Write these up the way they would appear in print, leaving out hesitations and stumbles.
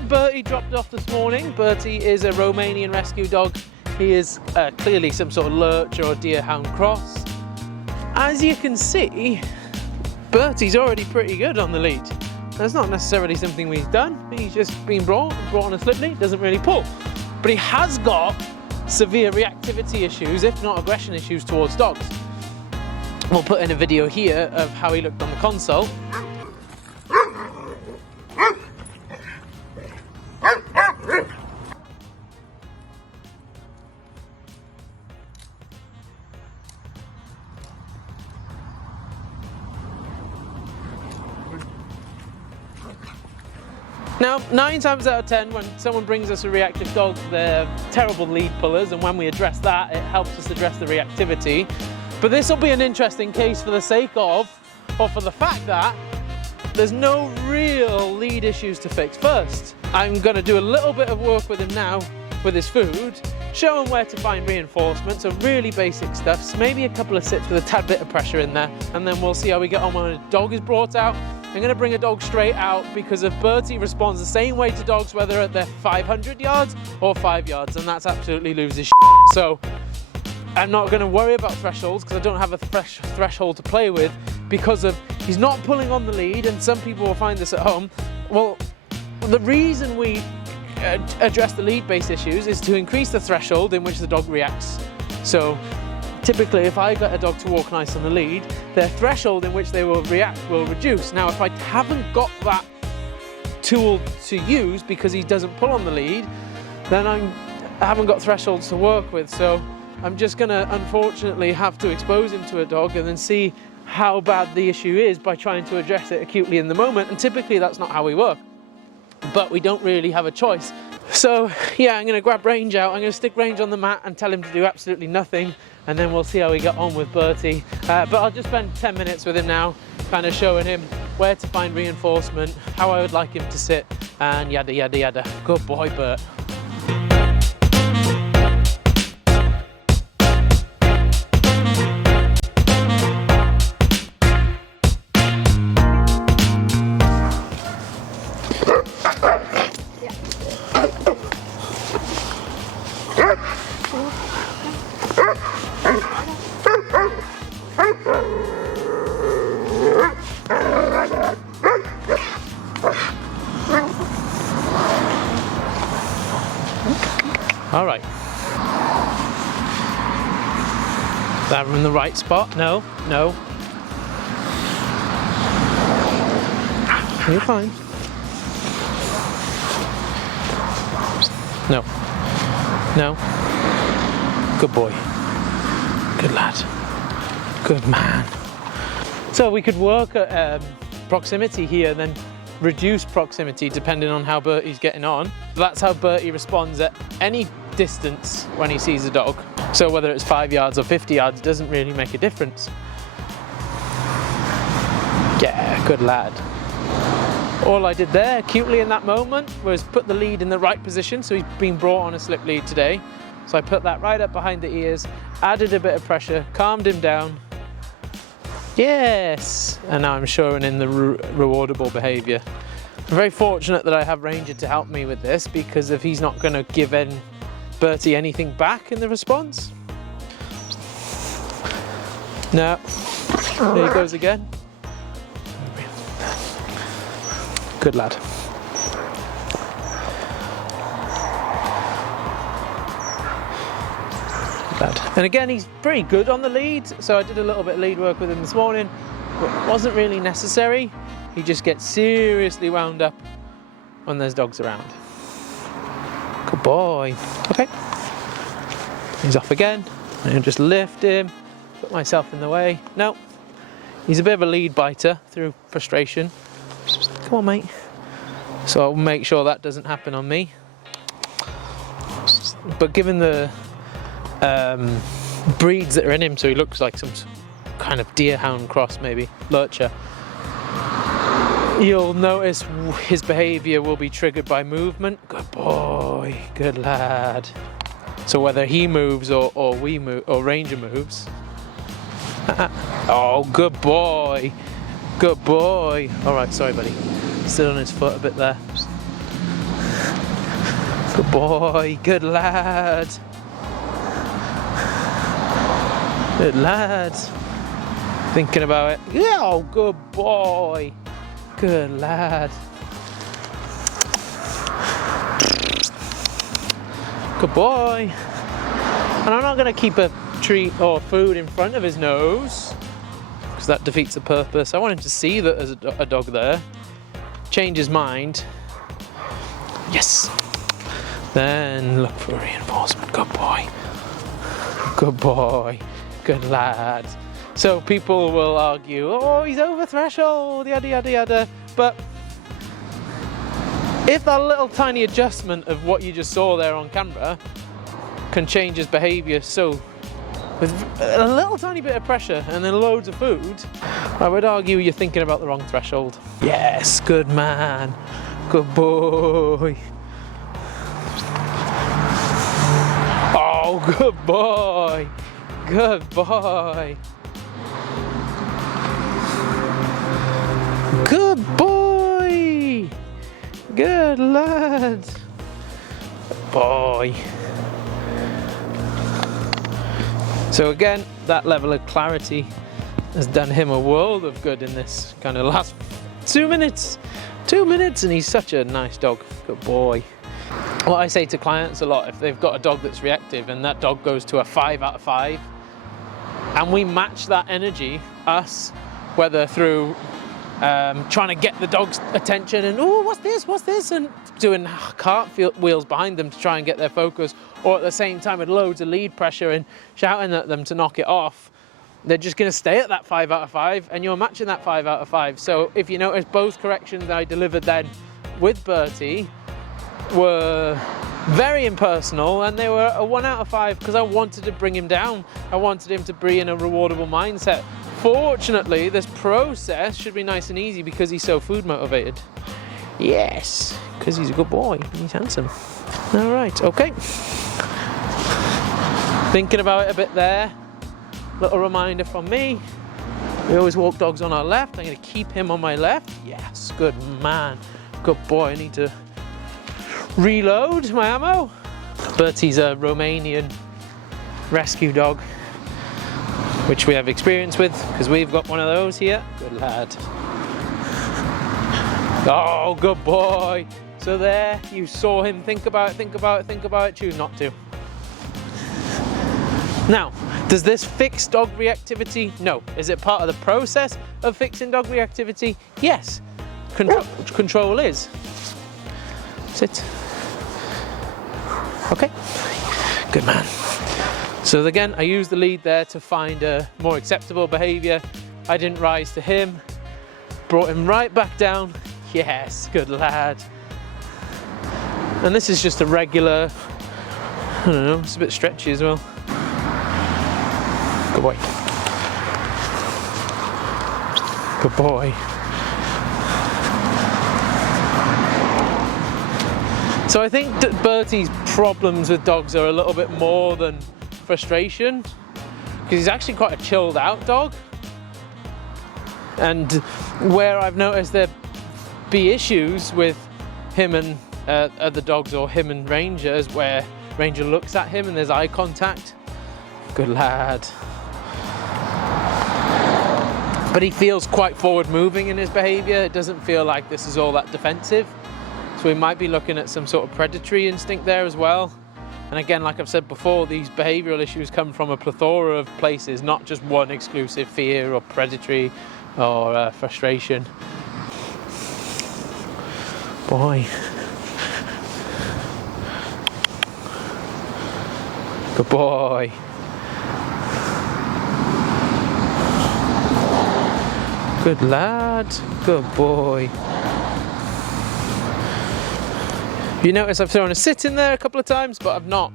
had Bertie dropped off this morning. Bertie is a Romanian rescue dog. He is clearly some sort of lurch or deerhound cross. As you can see, Bertie's already pretty good on the lead. That's not necessarily something we've done. He's just been brought on a slip lead, doesn't really pull. But he has got severe reactivity issues, if not aggression issues, towards dogs. We'll put in a video here of how he looked on the console. Now, 9 times out of 10, when someone brings us a reactive dog, they're terrible lead pullers, and when we address that, it helps us address the reactivity. But this will be an interesting case for the sake of, or for the fact that, there's no real lead issues to fix first. I'm going to do a little bit of work with him now, with his food, show him where to find reinforcement, so really basic stuff, so maybe a couple of sits with a tad bit of pressure in there, and then we'll see how we get on when a dog is brought out. I'm going to bring a dog straight out because if Bertie responds the same way to dogs, whether at their 500 yards or 5 yards, and that's absolutely loses shit. So I'm not going to worry about thresholds because I don't have a threshold to play with because of he's not pulling on the lead, and some people will find this at home. Well, the reason we address the lead-based issues is to increase the threshold in which the dog reacts. So typically, if I get a dog to walk nice on the lead, their threshold in which they will react will reduce. Now, if I haven't got that tool to use because he doesn't pull on the lead, then I haven't got thresholds to work with. So I'm just going to, unfortunately, have to expose him to a dog and then see how bad the issue is by trying to address it acutely in the moment. And typically, that's not how we work. But we don't really have a choice. So yeah, I'm going to grab Range out, I'm going to stick Range on the mat and tell him to do absolutely nothing, and then we'll see how we get on with Bertie. But I'll just spend 10 minutes with him now, kind of showing him where to find reinforcement, how I would like him to sit, and yada yada yada. Good boy, Bert. All right. That in the right spot? No, no. You're fine. No. No. Good boy. Good lad. Good man. So we could work at proximity here, then reduce proximity depending on how Bertie's getting on. That's how Bertie responds at any distance when he sees a dog. So whether it's 5 yards or 50 yards doesn't really make a difference. Yeah, good lad. All I did there acutely in that moment was put the lead in the right position. So he's been brought on a slip lead today. So I put that right up behind the ears, added a bit of pressure, calmed him down. Yes! And now I'm showing him the rewardable behaviour. I'm very fortunate that I have Ranger to help me with this, because if he's not going to give Bertie anything back in the response. No. There he goes again. Good lad. And again, he's pretty good on the lead, so I did a little bit of lead work with him this morning, but it wasn't really necessary. He just gets seriously wound up when there's dogs around. Good boy. Okay. He's off again. I'll just lift him, put myself in the way. No, he's a bit of a lead biter through frustration. Come on, mate. So I'll make sure that doesn't happen on me. But given the breeds that are in him, so he looks like some kind of deerhound cross, maybe lurcher, you'll notice his behaviour will be triggered by movement. Good boy, good lad. So whether he moves or we move or Ranger moves. Oh, good boy, good boy. All right, sorry buddy, still on his foot a bit there. Good boy, good lad. Good lad. Thinking about it. Yeah, oh, good boy. Good lad. Good boy. And I'm not going to keep a treat or food in front of his nose, because that defeats the purpose. I want him to see that there's a dog there. Change his mind. Yes. Then look for reinforcement. Good boy. Good boy. Good lad. So people will argue, oh, he's over threshold, yada, yada, yada. But if that little tiny adjustment of what you just saw there on camera can change his behavior, so with a little tiny bit of pressure and then loads of food, I would argue you're thinking about the wrong threshold. Yes, good man. Good boy. Oh, good boy. Good boy. Good boy. Good lad. Boy. So again, that level of clarity has done him a world of good in this kind of last 2 minutes. 2 minutes, and he's such a nice dog. Good boy. What I say to clients a lot, if they've got a dog that's reactive and that dog goes to a 5 out of 5, and we match that energy, us, whether through trying to get the dog's attention and, oh, what's this, and doing cartwheels behind them to try and get their focus, or at the same time with loads of lead pressure and shouting at them to knock it off, they're just going to stay at that 5 out of 5, and you're matching that 5 out of 5. So if you notice, both corrections that I delivered then with Bertie were very impersonal, and they were a 1 out of 5 because I wanted to bring him down. I wanted him to be in a rewardable mindset. Fortunately, this process should be nice and easy because he's so food motivated. Yes, because he's a good boy and he's handsome. All right, okay. Thinking about it a bit there. Little reminder from me. We always walk dogs on our left. I'm going to keep him on my left. Yes, good man. Good boy. I need to reload my ammo. Bertie's a Romanian rescue dog, which we have experience with because we've got one of those here. Good lad. Oh, good boy. So there, you saw him think about it, choose not to. Now, does this fix dog reactivity? No. Is it part of the process of fixing dog reactivity? Yes. Control is. Sit. Okay. Good man. So again, I used the lead there to find a more acceptable behavior. I didn't rise to him. Brought him right back down. Yes, good lad. And this is just a regular, I don't know, it's a bit stretchy as well. Good boy. Good boy. So I think that Bertie's problems with dogs are a little bit more than frustration, because he's actually quite a chilled out dog. And where I've noticed there be issues with him and other dogs, or him and Ranger, is where Ranger looks at him and there's eye contact. Good lad. But he feels quite forward moving in his behavior. It doesn't feel like this is all that defensive. So we might be looking at some sort of predatory instinct there as well. And again, like I've said before, these behavioral issues come from a plethora of places, not just one exclusive fear or predatory or frustration. Boy. Good boy. Good lad. Good boy. You notice I've thrown a sit in there a couple of times, but I've not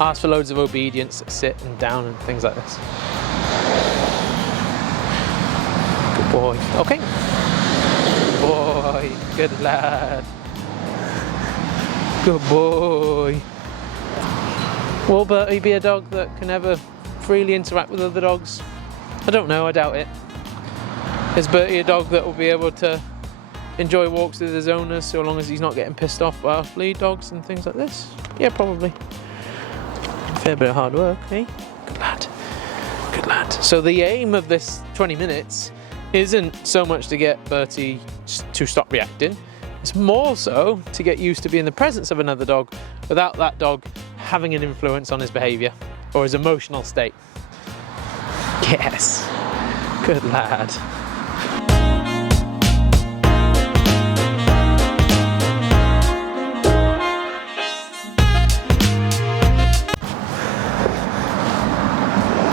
asked for loads of obedience, sit and down and things like this. Good boy. Okay. Good boy. Good lad. Good boy. Will Bertie be a dog that can ever freely interact with other dogs? I don't know, I doubt it. Is Bertie a dog that will be able to enjoy walks with his owners so long as he's not getting pissed off by lead dogs and things like this? Yeah, probably. Fair bit of hard work, eh? Good lad. Good lad. So the aim of this 20 minutes isn't so much to get Bertie to stop reacting. It's more so to get used to being in the presence of another dog without that dog having an influence on his behaviour or his emotional state. Yes. Good lad.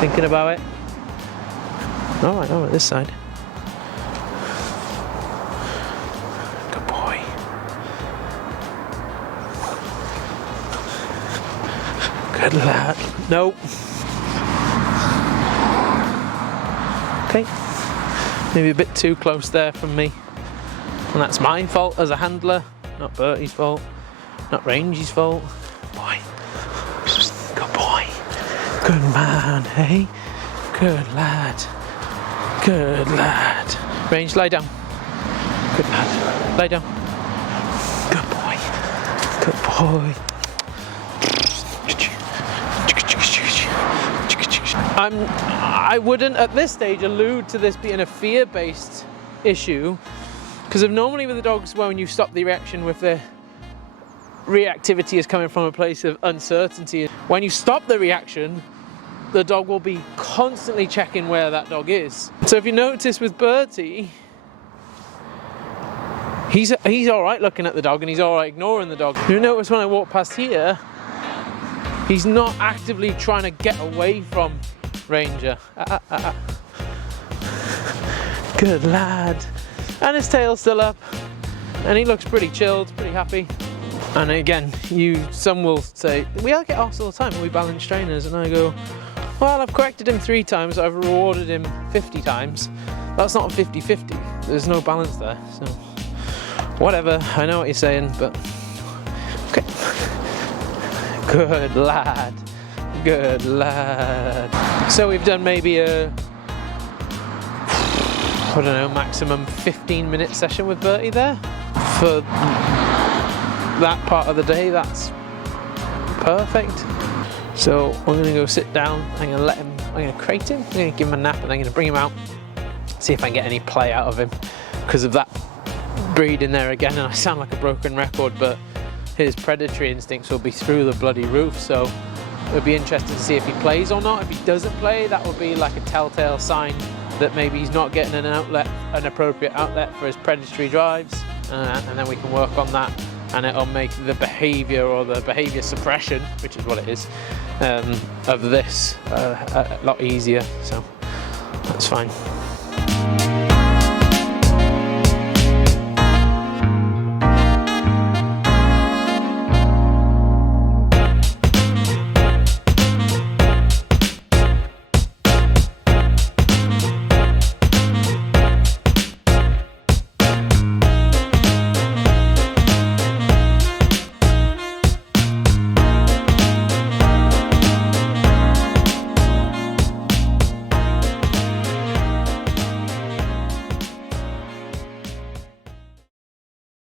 Thinking about it? Alright, over this side. Good boy. Good lad. Nope. Okay. Maybe a bit too close there from me. And that's my fault as a handler, not Bertie's fault, not Rangy's fault. Boy. Good boy. Good man, hey? Good lad. Good lad. Range, lie down. Good lad. Lie down. Good boy. Good boy. I wouldn't at this stage allude to this being a fear-based issue, because normally with the dogs, when you stop the reaction with the reactivity is coming from a place of uncertainty. When you stop the reaction, the dog will be constantly checking where that dog is. So if you notice with Bertie, he's all right looking at the dog and he's all right ignoring the dog. You notice when I walk past here, he's not actively trying to get away from Ranger. Good lad. And his tail's still up and he looks pretty chilled, pretty happy. And again, some will say, we all get asked all the time, are we balanced trainers? And I go, well, I've corrected him 3 times, I've rewarded him 50 times. That's not a 50-50. There's no balance there. So whatever, I know what you're saying, but okay. Good lad. Good lad. So we've done maybe a, I don't know, maximum 15-minute session with Bertie there. For that part of the day, that's perfect. So we're gonna go sit down, I'm gonna crate him, I'm gonna give him a nap and I'm gonna bring him out, see if I can get any play out of him because of that breed in there again. And I sound like a broken record, but his predatory instincts will be through the bloody roof, so it'll be interesting to see if he plays or not. If he doesn't play, that would be like a telltale sign that maybe he's not getting an appropriate outlet for his predatory drives, and then we can work on that, and it'll make the behaviour or the behaviour suppression, which is what it is, of this a lot easier, so that's fine.